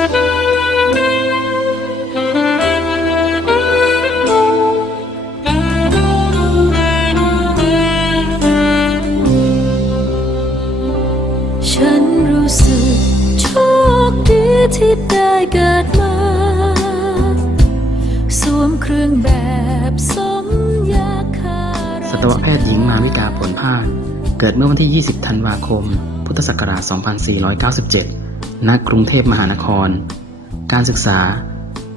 ฉันรู้สึกโชคดีที่ได้เกิดมา สวมเครื่องแบบสมยาคาราสัตวแพทย์หญิงมาวิกาผลภาเกิดเมื่อวันที่ 20 ธันวาคม พุทธศักราช 2497 ณกรุงเทพมหานคร การศึกษา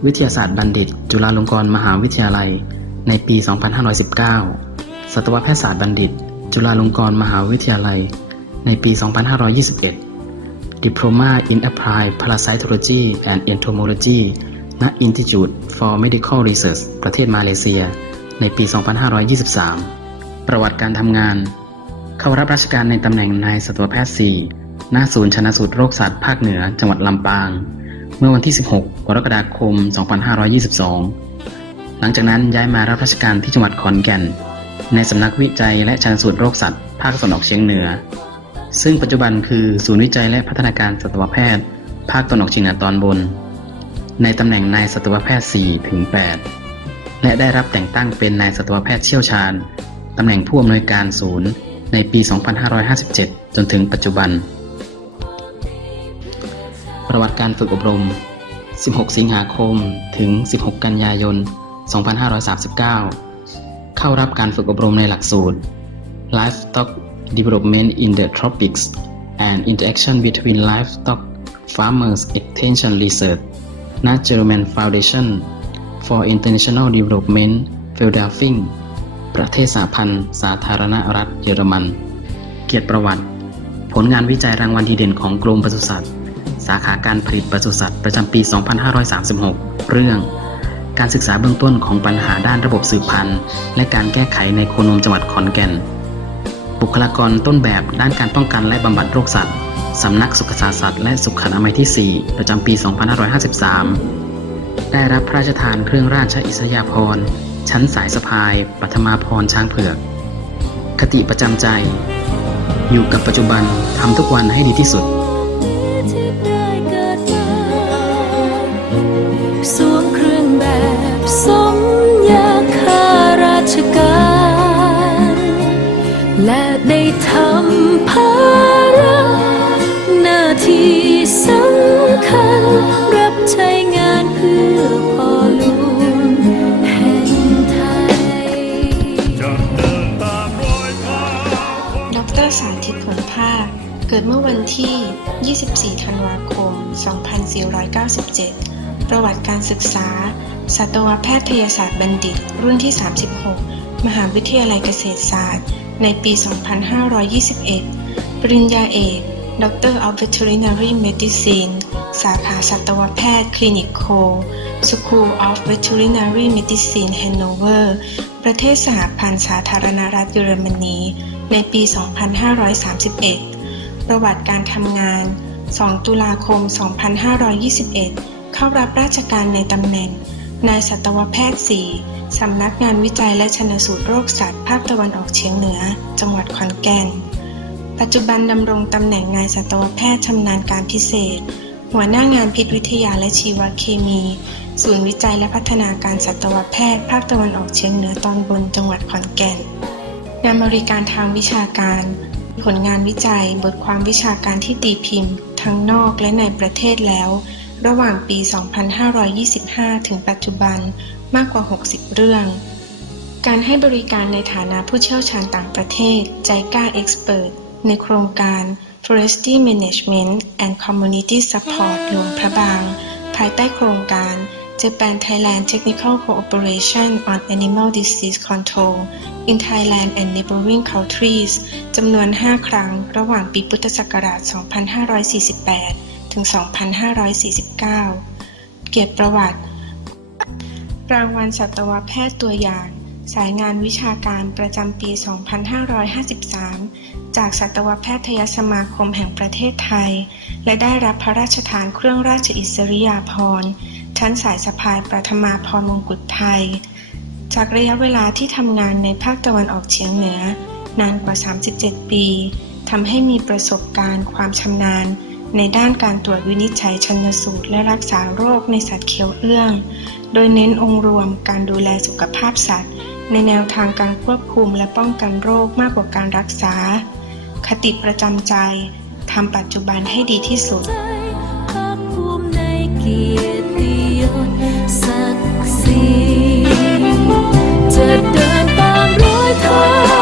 วิทยาศาสตร์บัณฑิต จุฬาลงกรณ์มหาวิทยาลัย ในปี 2519 สัตวแพทยศาสตร์บัณฑิต จุฬาลงกรณ์มหาวิทยาลัย ในปี 2521 Diploma in Applied Parasitology and Entomology ณ Institute for Medical Research ประเทศมาเลเซีย ในปี 2523 ประวัติการทำงาน เข้ารับราชการในตำแหน่งนายสัตวแพทย์ 4 ณศูนย์ชนะสูตรโรคสัตว์ภาคเหนือจังหวัดลำปาง เมื่อวันที่ 16 กรกฎาคม 2522 หลังจากนั้นย้ายมารับราชการที่จังหวัดขอนแก่น ในสำนักวิจัยและชันสูตรโรคสัตว์ภาคตะวันออกเฉียงเหนือ ซึ่งปัจจุบันคือศูนย์วิจัยและพัฒนาการสัตวแพทย์ ภาคตะวันออกเฉียงเหนือตอนบน ในตำแหน่งนายสัตวแพทย์4ถึง8และได้รับแต่งตั้งเป็นนายสัตวแพทย์เชี่ยวชาญตำแหน่งผู้อำนวยการศูนย์ในปี 2557 จนถึงปัจจุบัน ประวัติการฝึกอบรม 16 สิงหาคม ถึง 16 กันยายน 2539 เข้ารับการฝึกอบรมในหลักสูตร Livestock Development in the Tropics and Interaction between Livestock Farmers Extension Research ณ German Foundation for International Development f e l d a f i n g ประเทศสหพันธ์สาธารณรัฐเยอรมัน เกียรติประวัติ ผลงานวิจัยรางวัลดีเด่นของกรมปศุสัตว์ สาขาการผลิตปศุสัตว์ประจำปี 2536 เรื่อง การศึกษาเบื้องต้นของปัญหาด้านระบบสืบพันธุ์ และการแก้ไขในโคนมจังหวัดขอนแก่น บุคลากรต้นแบบด้านการป้องกันและบำบัดโรคสัตว์ สำนักสุขศาสตร์สัตว์และสุขอนามัยที่ 4 ประจำปี 2553 ได้รับพระราชทานเครื่องราชอิสริยาภรณ์ชั้นสายสะพายปัทมาพรช้างเผือก คติประจำใจ อยู่กับปัจจุบันทำทุกวันให้ดีที่สุดำคัญรับใช้งานเพื่อพ่อหลวงแห่งไทยดรสาธิตผลภาค เกิดเมื่อวันที่ 24 ธันวาคม 2497 ประวัติการศึกษา สัตวแพทยศาสตร์บัณฑิต รุ่นที่ 36 มหาวิทยาลัยเกษตรศาสตร์ ในปี 2521 ปริญญาเอก Doctor of Veterinary Medicine สาขาสัตวแพทย์คลินิกโค School of Veterinary Medicine Hanover ประเทศสหพันธ์สาธารณรัฐเยอรมนี ในปี 2531 ประวัติการทำงาน 2 ตุลาคม 2521 เข้ารับราชการในตำแหน่ง นายสัตวแพทย์ 4 สำนักงานวิจัยและชนสูตรโรคสัตว์ภาคตะวันออกเฉียงเหนือ จังหวัดขอนแก่น ปัจจุบันดำรงตำแหน่งนายสัตวแพทย์ชำนาญการพิเศษ หัวหน้างานพิษวิทยาและชีวเคมี ศูนย์วิจัยและพัฒนาการสัตวแพทย์ ภาคตะวันออกเฉียงเหนือตอนบนจังหวัดขอนแก่น งานบริการทางวิชาการ ผลงานวิจัย บทความวิชาการที่ตีพิมพ์ ทั้งนอกและในประเทศแล้ว ระหว่างปี 2525 ถึงปัจจุบันมากกว่า 60 เรื่องการให้บริการในฐานะผู้เชี่ยวชาญต่างประเทศ ใจกล้า Expert ในโครงการ Forestry Management and Community Support หลวงพระบาง ภายใต้โครงการ Japan Thailand Technical Cooperation on Animal Disease Control in Thailand and Neighboring Countries จำนวน 5 ครั้งระหว่างปีพุทธศักราช 2548 ถึง 2549 เกียรติประวัติ รางวัลสัตวแพทย์ตัวอย่าง สายงานวิชาการประจำปี 2553 จากสัตวแพทยสมาคมแห่งประเทศไทย และได้รับพระราชทานเครื่องราชอิสริยาภรณ์ ชั้นสายสะพายประธมาพรมงกุฎไทย จากระยะเวลาที่ทำงานในภาคตะวันออกเฉียงเหนือ นานกว่า 37 ปีทำให้มีประสบการณ์ความชำนาญในด้านการตรวจวินิจฉัยชันสูตรและรักษาโรคในสัตว์เขียวเอื้อง โดยเน้นองค์รวมการดูแลสุขภาพสัตว์ ในแนวทางการควบคุมและป้องกันโรคมากกว่าการรักษา คติประจำใจทำปัจจุบันให้ดีที่สุด จะเดินตามรอยเท้าขอ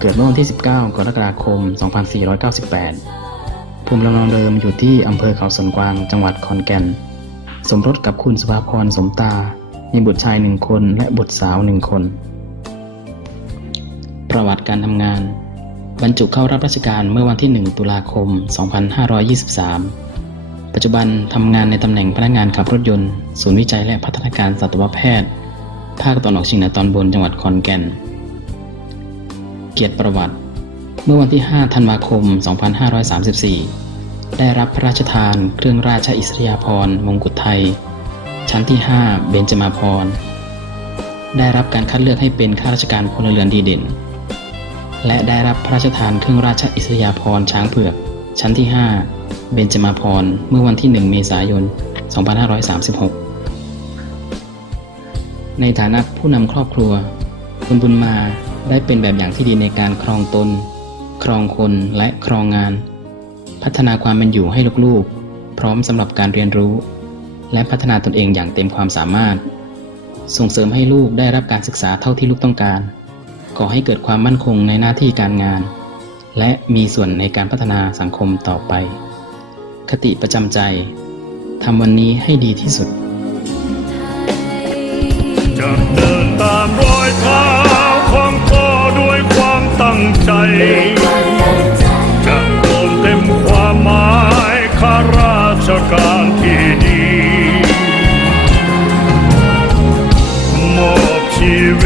เกิดเมื่อวันที่ 19 กรกฎาคม 2498 ภูมิลำเนาเดิมอยู่ที่อำเภอเขาสนกวาง จังหวัดขอนแก่น สมรสกับคุณสุภาพรสมตา มีบุตรชายหนึ่งคนและบุตรสาวหนึ่งคน ประวัติการทำงาน บรรจุเข้ารับราชการเมื่อวันที่ 1 ตุลาคม 2523 ปัจจุบันทำงานในตำแหน่งพนักงานขับรถยนต์ ศูนย์วิจัยและพัฒนาการสัตวแพทย์ ภาคตะวันออกเฉียงเหนือตอนบนจังหวัดขอนแก่น เกียรติประวัติ เมื่อวันที่ 5 ธันวาคม 2534 ได้รับพระราชทานเครื่องราชอิสริยาภรณ์มงกุฎไทย ชั้นที่ 5 เบญจมาภรณ์ ได้รับการคัดเลือกให้เป็นข้าราชการพลเรือนดีเด่น และได้รับพระราชทานเครื่องราชอิสริยาภรณ์ช้างเผือก ชั้นที่ 5 เบญจมาภรณ์ เมื่อวันที่ 1 เมษายน 2536ในฐานะผู้นำครอบครัว คุณบุญมา ได้เป็นแบบอย่างที่ดีในการครองตน ครองคนและครองงาน พัฒนาความเป็นอยู่ให้ลูกๆ พร้อมสำหรับการเรียนรู้ และพัฒนาตนเองอย่างเต็มความสามารถ ส่งเสริมให้ลูกได้รับการศึกษาเท่าที่ลูกต้องการก่อให้เกิดความมั่นคงในหน้าที่การงาน และมีส่วนในการพัฒนาสังคมต่อไป คติประจำใจทำวันนี้ให้ดีที่สุด จะเดินตามรอยเท้า ตั้งใจ จะรวมเต็มความหมายข้าราชการที่ดีมอบชีวิต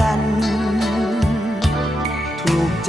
ถูก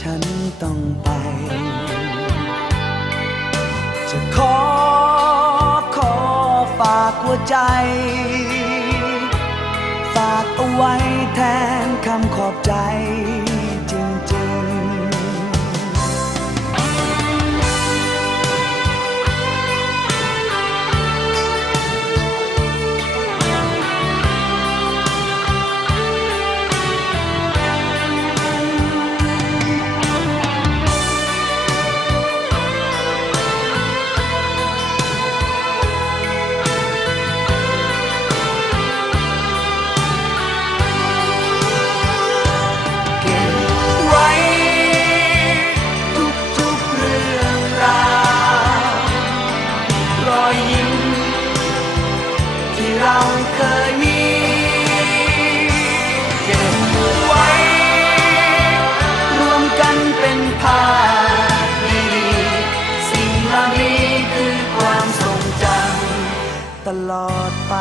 ฉันต้องไป จะขอขอฝากหัวใจ ฝากเอาไว้แทน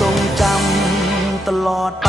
ทรงจำตลอดไป